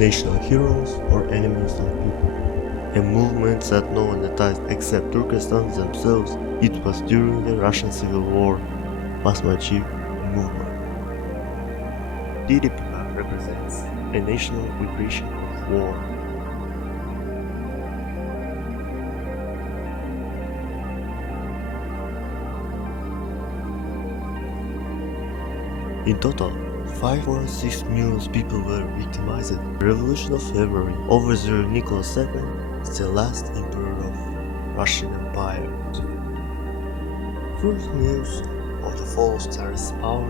national heroes or enemies of people. A movement that no one attached except Turkestan themselves. It was during the Russian Civil War, Basmachi Movement. DDP represents a national liberation of war. In total, 5.6 million people were victimized. The Revolution of February overthrew Nicholas II, the last emperor of Russian Empire. First news of the fall of Tsarist power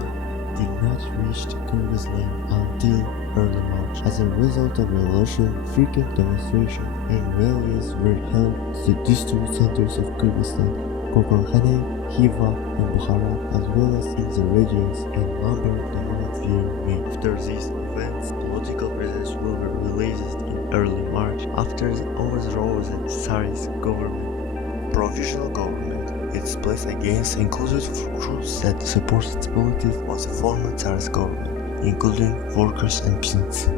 did not reach the Kyrgyzstan until early March. As a result of the revolution, frequent demonstrations and rallies were held in the district centers of Kyrgyzstan, Kokalkhane, Khiva, and Bukhara, as well as in the regions and number developed during May. After these events, political prisoners will be released in early March after the overthrow of the Tsarist government. Provisional government, its place against included groups that supported its politics was the former Tsarist government, including workers and peasants.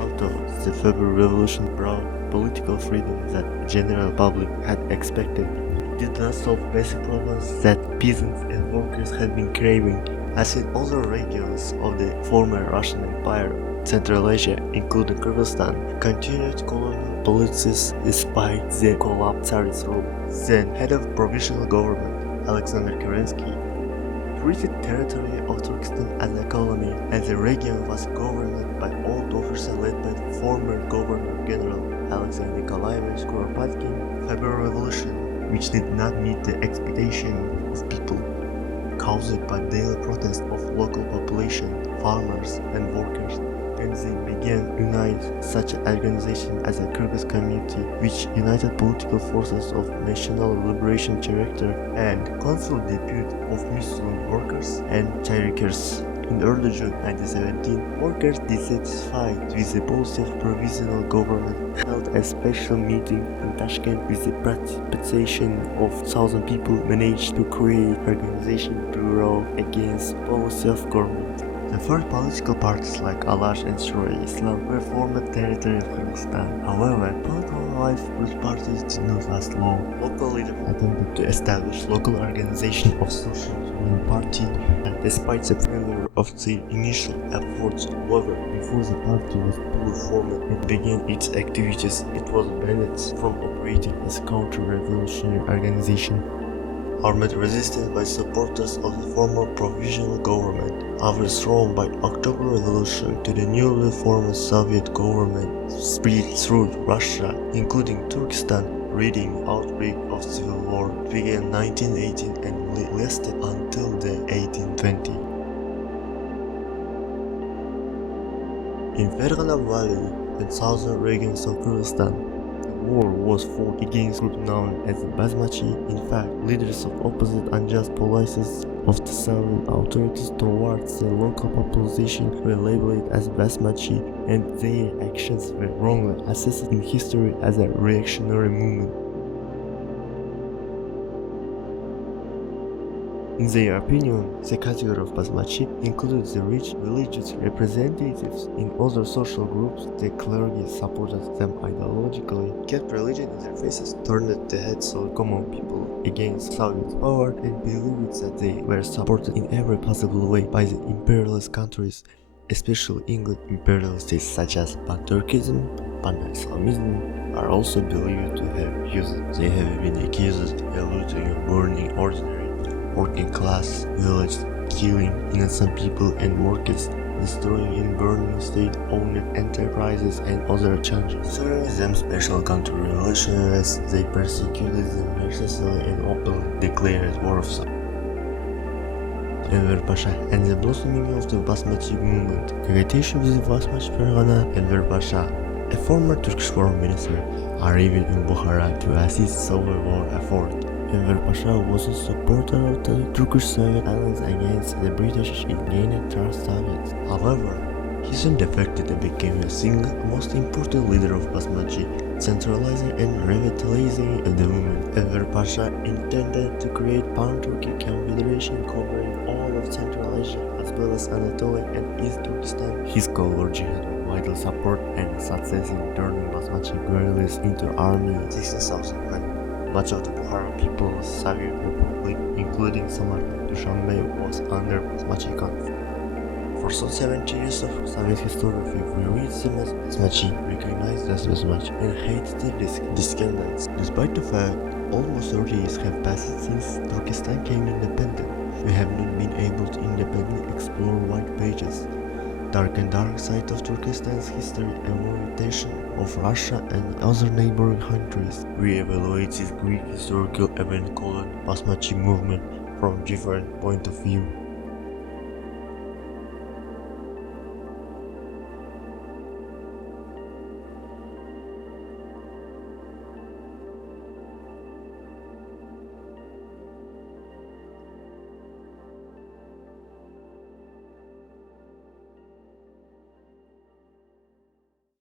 Although the February Revolution brought political freedom that the general public had expected, did not solve basic problems that peasants and workers had been craving. As in other regions of the former Russian Empire, Central Asia, including Kyrgyzstan, continued colonial policies despite the collapsed Tsarist rule. Then, head of provisional government, Alexander Kerensky, treated territory of Turkestan as a colony, and the region was governed by old officers led by former Governor General Alexei Nikolaevich Kuropatkin. February Revolution, which did not meet the expectation of people, caused by daily protests of local population, farmers and workers, and they began to unite such an organization as the Kyrgyz Community, which united political forces of national liberation character and consul debut of Muslim workers and Cherkesses. In early June 1917, workers dissatisfied with the policy of provisional government held a special meeting in Tashkent with the participation of 1,000 people managed to create Organization Bureau against policy of government. The first political parties like Alash and Shura Islam were formed territory of Kyrgyzstan. However, political life with parties did not last long. Local leaders attempted to establish local organization of social party, and despite the failure of the initial efforts, however, before the party was fully formed and began its activities, it was banned from operating as a counter-revolutionary organization. Armed resistance by supporters of the former provisional government, overthrown by October Revolution to the newly formed Soviet government, spread through Russia, including Turkestan. Reading outbreak of civil war began in 1918 and lasted until the 1820. In Fergana Valley and southern regions of Kyrgyzstan, the war was fought against group known as the Basmachi. In fact, leaders of opposite unjust policies of the Soviet authorities towards the local population were labeled as Basmachi, and their actions were wrongly assessed in history as a reactionary movement. In their opinion, the category of Basmachi included the rich religious representatives. In other social groups, the clergy supported them ideologically, kept religion in their faces, turned the heads of common people against Soviet power, and believed that they were supported in every possible way by the imperialist countries, especially English imperial states such as Pan-Turkism, Pan-Islamism are also believed to have used. They have been accused of looting and burning ordinary working class villages, killing innocent people and workers, destroying and burning state-owned enterprises and other charges. Serving them special counter-revolutionists, they persecuted them mercilessly and openly declared war of Soviet. Enver Pasha and the blossoming of the Basmachi movement. Negotiation with the Basmachi Fergana, Enver Pasha, a former Turkish foreign minister, arrived in Bukhara to assist Soviet war effort. Enver Pasha was a supporter of the Turkish-Soviet alliance against the British in gaining trust Soviets. However, he soon defected and became the single most important leader of Basmachi, centralizing and revitalizing the movement. Enver Pasha intended to create Pan-Turkic Confederation covering all of Central Asia as well as Anatolia and East Turkestan. His scholar Jihad vital support and success in turning Basmachi guerrillas into army 16,000 men. Much of the Bukhara people's Soviet Republic, including Samarkand, Dushanbe, was under Basmachi control. For some 70 years of Soviet historiography, we read the Basmachi, recognize the Basmachi, and hate the descendants. Despite the fact almost 30 years have passed since Turkestan became independent, we have not been able to independently explore white pages, dark side of Turkestan's history and orientation of Russia and other neighboring countries. We evaluate this Greek historical event called Basmachi Movement from different point of view.